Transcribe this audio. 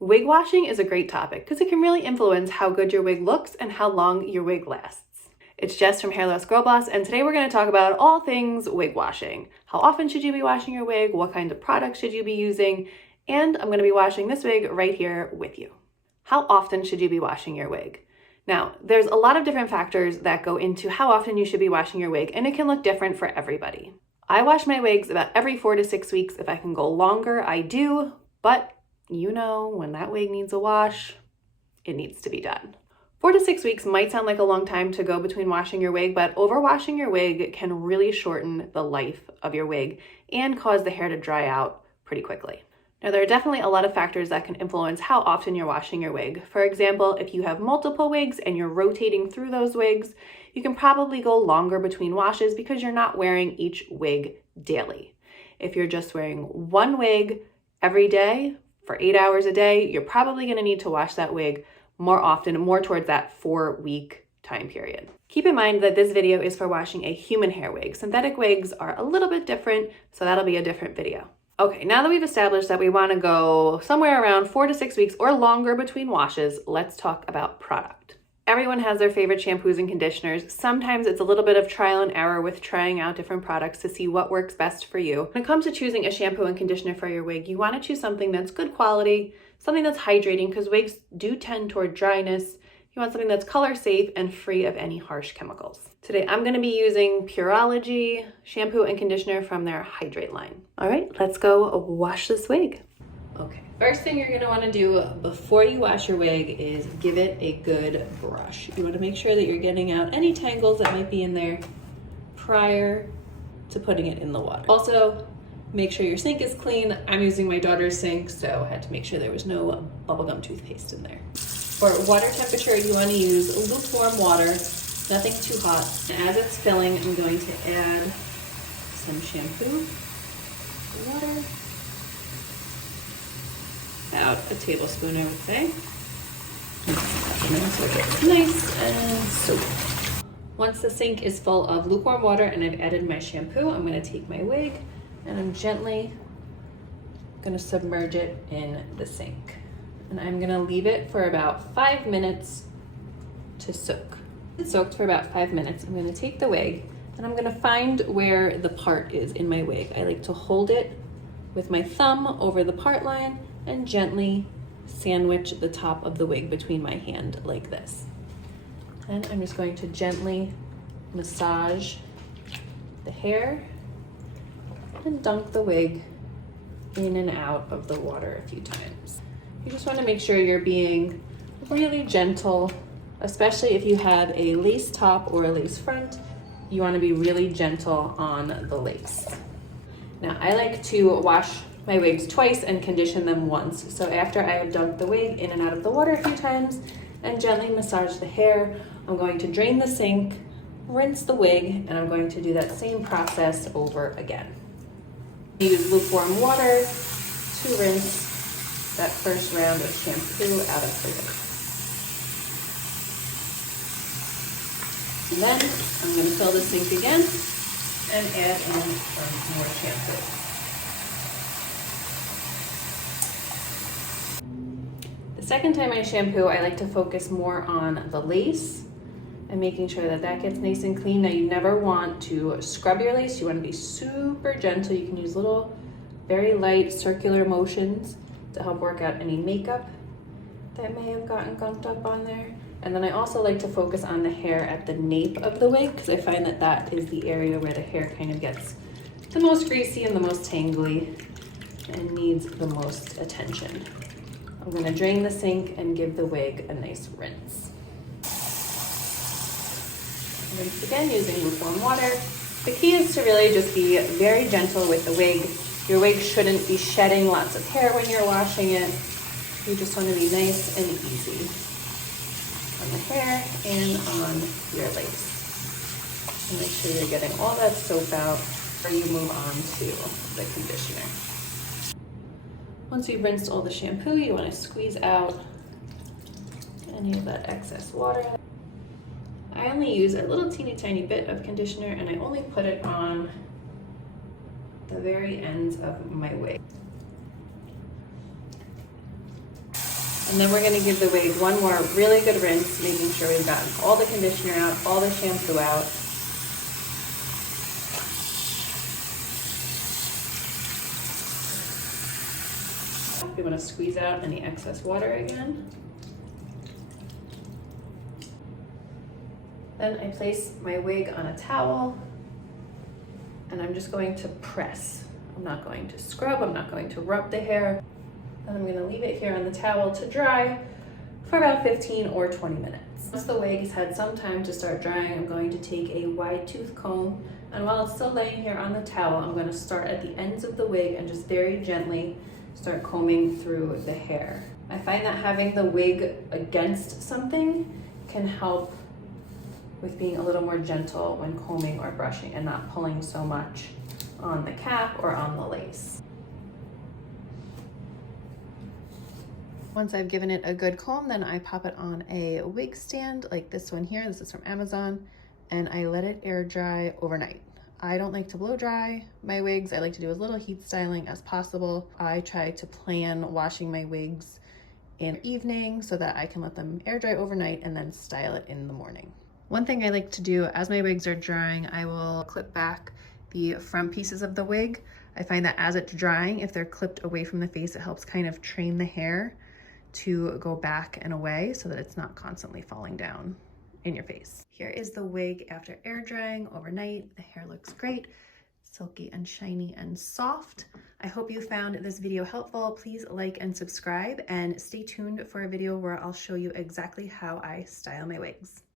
Wig washing is a great topic because it can really influence how good your wig looks and how long your wig lasts. It's Jess from Hair Loss Girl Boss, and today we're going to talk about all things wig washing. How often should you be washing your wig? What kind of products should you be using? And I'm going to be washing this wig right here with you. How often should you be washing your wig? Now, there's a lot of different factors that go into how often you should be washing your wig, and it can look different for everybody. I wash my wigs about every 4 to 6 weeks. If I can go longer, I do, but you know, when that wig needs a wash, it needs to be done. 4 to 6 weeks might sound like a long time to go between washing your wig, but overwashing your wig can really shorten the life of your wig and cause the hair to dry out pretty quickly. Now, there are definitely a lot of factors that can influence how often you're washing your wig. For example, if you have multiple wigs and you're rotating through those wigs, you can probably go longer between washes because you're not wearing each wig daily. If you're just wearing one wig every day for 8 hours a day, you're probably going to need to wash that wig more often, more towards that 4-week time period. Keep in mind that this video is for washing a human hair wig. Synthetic wigs are a little bit different, so that'll be a different video. Okay, now that we've established that we want to go somewhere around 4 to 6 weeks or longer between washes, let's talk about product. Everyone has their favorite shampoos and conditioners. Sometimes it's a little bit of trial and error with trying out different products to see what works best for you. When it comes to choosing a shampoo and conditioner for your wig, you want to choose something that's good quality, something that's hydrating, because wigs do tend toward dryness. You want something that's color safe and free of any harsh chemicals. Today, I'm going to be using Pureology shampoo and conditioner from their Hydrate line. All right, let's go wash this wig. Okay, first thing you're going to want to do before you wash your wig is give it a good brush. You want to make sure that you're getting out any tangles that might be in there prior to putting it in the water. Also, make sure your sink is clean. I'm using my daughter's sink, so I had to make sure there was no bubblegum toothpaste in there. For water temperature, you want to use lukewarm water, nothing too hot. And as it's filling, I'm going to add some shampoo, water, about a tablespoon, I would say. So it gets nice and soaked. Once the sink is full of lukewarm water and I've added my shampoo, I'm going to take my wig and I'm gently going to submerge it in the sink. And I'm going to leave it for about 5 minutes to soak. It's soaked for about 5 minutes. I'm going to take the wig and I'm going to find where the part is in my wig. I like to hold it with my thumb over the part line and gently sandwich the top of the wig between my hand like this. And I'm just going to gently massage the hair and dunk the wig in and out of the water a few times. You just want to make sure you're being really gentle, especially if you have a lace top or a lace front. You want to be really gentle on the lace. Now, I like to wash my wigs twice and condition them once. So after I have dunked the wig in and out of the water a few times and gently massage the hair, I'm going to drain the sink, rinse the wig, and I'm going to do that same process over again. Use lukewarm water to rinse that first round of shampoo out of the wig. And then I'm going to fill the sink again and add in some more shampoo. The second time I shampoo, I like to focus more on the lace and making sure that that gets nice and clean. Now, you never want to scrub your lace. You want to be super gentle. You can use little, very light circular motions to help work out any makeup that may have gotten gunked up on there. And then I also like to focus on the hair at the nape of the wig because I find that that is the area where the hair kind of gets the most greasy and the most tangly and needs the most attention. I'm going to drain the sink and give the wig a nice rinse. Rinse again using lukewarm water. The key is to really just be very gentle with the wig. Your wig shouldn't be shedding lots of hair when you're washing it. You just want to be nice and easy on the hair and on your lace. And make sure you're getting all that soap out before you move on to the conditioner. Once you've rinsed all the shampoo, you want to squeeze out any of that excess water. I only use a little teeny tiny bit of conditioner and I only put it on the very ends of my wig. And then we're gonna give the wig one more really good rinse, making sure we've gotten all the conditioner out, all the shampoo out. We wanna squeeze out any excess water again. Then I place my wig on a towel and I'm just going to press. I'm not going to scrub, I'm not going to rub the hair. And I'm gonna leave it here on the towel to dry for about 15 or 20 minutes. Once the wig has had some time to start drying, I'm going to take a wide tooth comb, and while it's still laying here on the towel, I'm gonna start at the ends of the wig and just very gently start combing through the hair. I find that having the wig against something can help with being a little more gentle when combing or brushing and not pulling so much on the cap or on the lace. Once I've given it a good comb, then I pop it on a wig stand like this one here. This is from Amazon, and I let it air dry overnight. I don't like to blow dry my wigs. I like to do as little heat styling as possible. I try to plan washing my wigs in the evening so that I can let them air dry overnight and then style it in the morning. One thing I like to do as my wigs are drying, I will clip back the front pieces of the wig. I find that as it's drying, if they're clipped away from the face, it helps kind of train the hair to go back and away so that it's not constantly falling down in your face. Here is the wig after air drying overnight. The hair looks great, silky and shiny and soft. I hope you found this video helpful. Please like and subscribe, and stay tuned for a video where I'll show you exactly how I style my wigs.